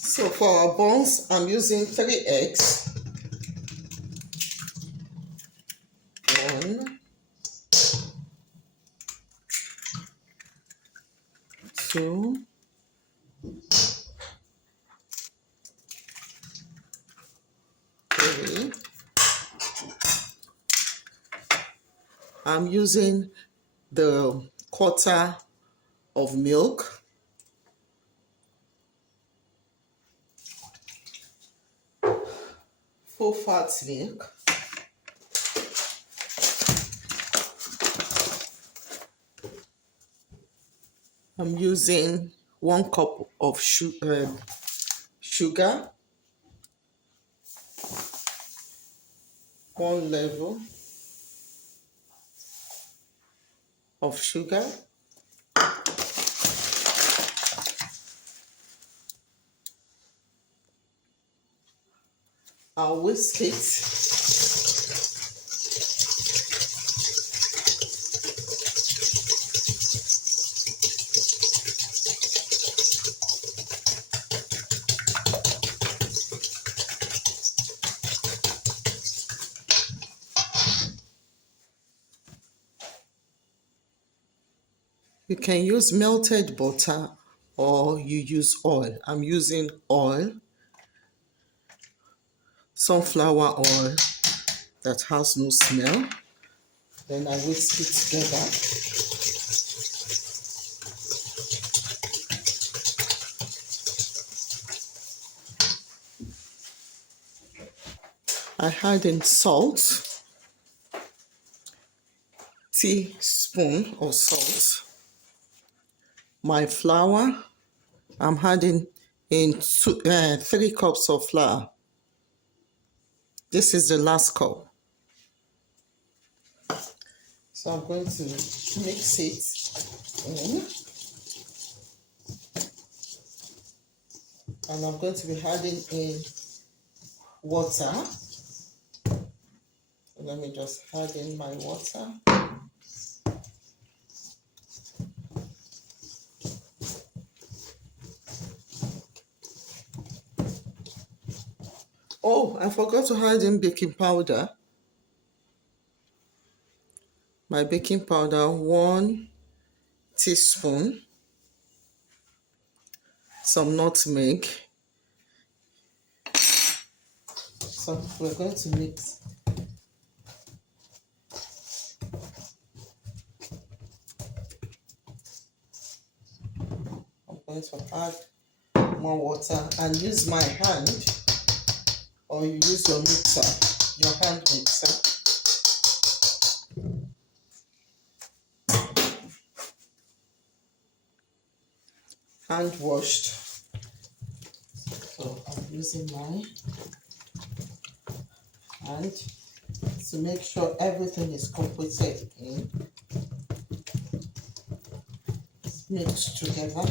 So for our buns, I'm using 3 eggs. 1, 2, 3. I'm using the quarter of milk. Full fat milk. I'm using 1 cup of sugar, 1 level of sugar. I'll whisk it. You can use melted butter or you use oil. I'm using oil, sunflower oil that has no smell. Then I whisk it together. I add in salt, teaspoon of salt. My flour, I'm adding in 3 cups of flour. This is the last cup. So I'm going to mix it in. And I'm going to be adding in water. Let me just add in my water. Oh, I forgot to add in baking powder. My baking powder, 1 teaspoon. Some nutmeg. So we're going to mix. I'm going to add more water and use my hand, or you use your mixer, your hand mixer. Hand washed. So I'm using my hand to make sure everything is completed in. It's mixed together.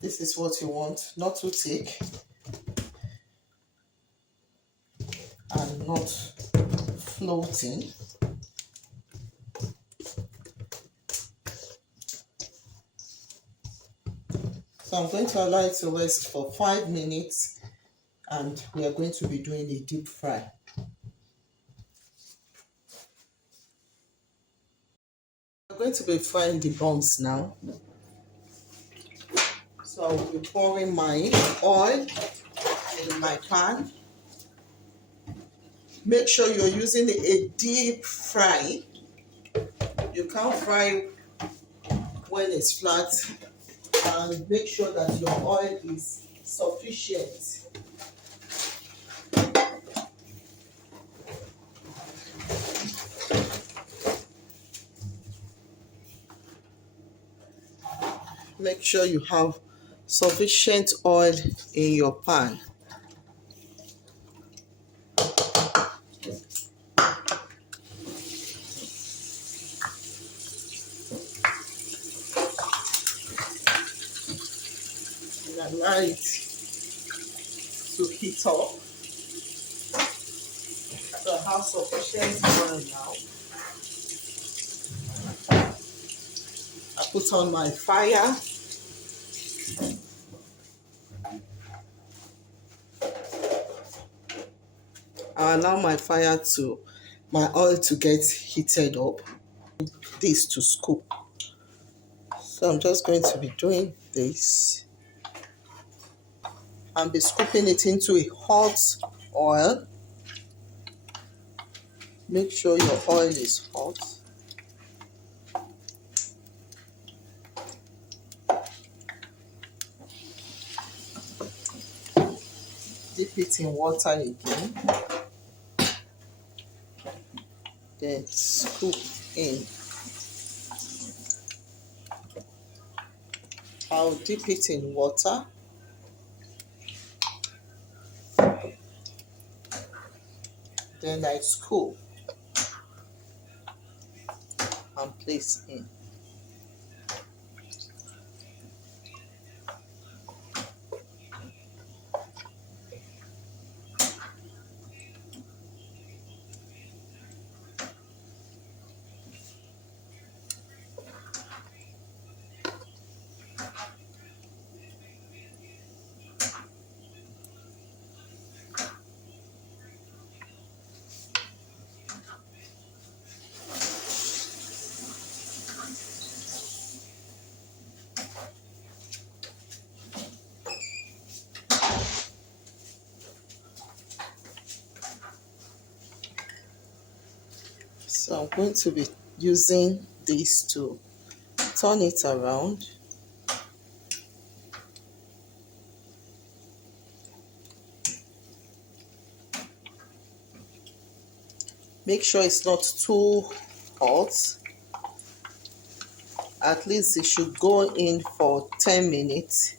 This is what you want, not too thick and not floating. So I'm going to allow it to rest for 5 minutes and we are going to be doing a deep fry. I'm going to be frying the buns now. So I will be pouring my oil in my pan. Make sure you're using a deep fry. You can't fry when it's flat, and make sure that your oil is sufficient. Make sure you have sufficient oil in your pan. And allow it to heat up. So have sufficient oil now. I put on my fire. I allow my oil to get heated up. This to scoop. So I'm just going to be doing this and be scooping it into a hot oil. Make sure your oil is hot. Dip it in water again. Then scoop in. I'll dip it in water. Then I scoop and place in. So I'm going to be using this to turn it around. Make sure it's not too hot. At least it should go in for 10 minutes.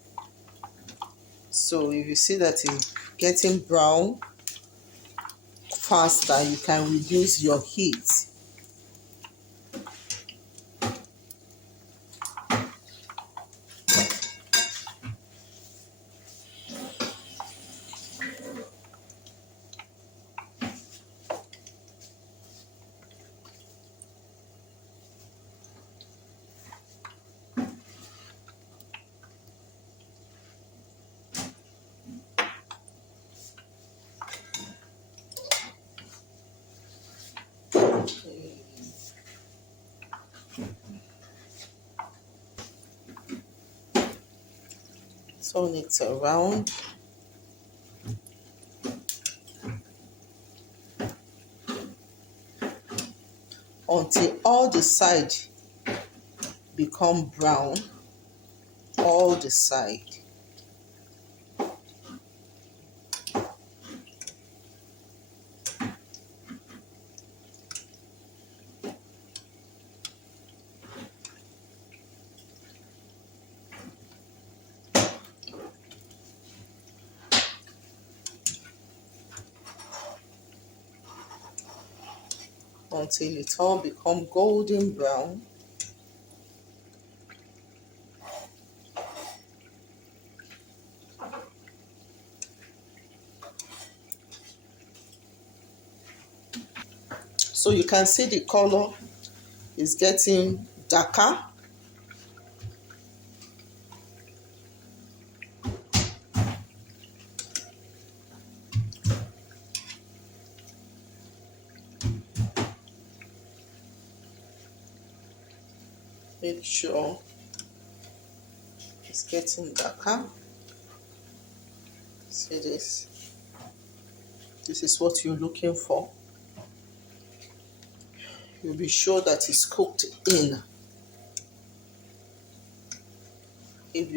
So if you see that it's getting brown faster, you can reduce your heat. Turn it around. Until all the side become brown. All the side. Until it all become golden brown. So you can see the color is getting darker. Make sure it's getting darker. See this? This is what you're looking for. You'll be sure that it's cooked in. I'm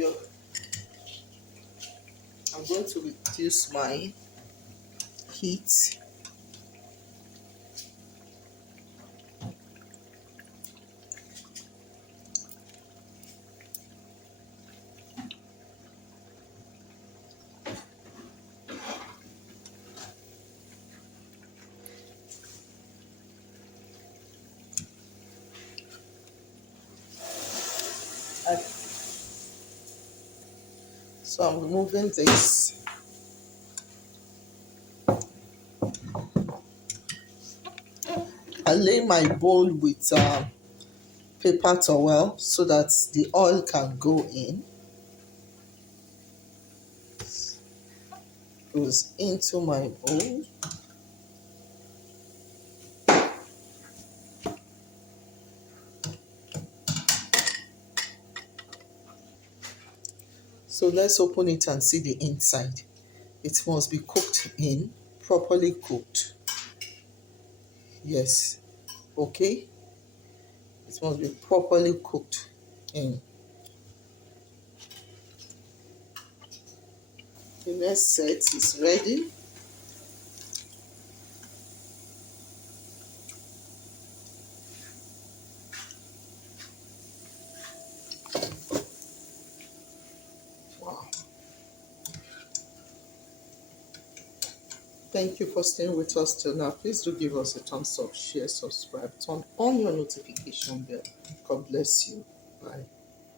going to reduce my heat. So I'm removing this. lay my bowl with paper towel so that the oil can go in. Goes into my bowl. So let's open it and see the inside. It must be cooked in, properly cooked. Yes, okay. It must be properly cooked in. The next set is ready. Wow. Thank you for staying with us till now. Please do give us a thumbs up, share, subscribe, turn on your notification bell. God bless you.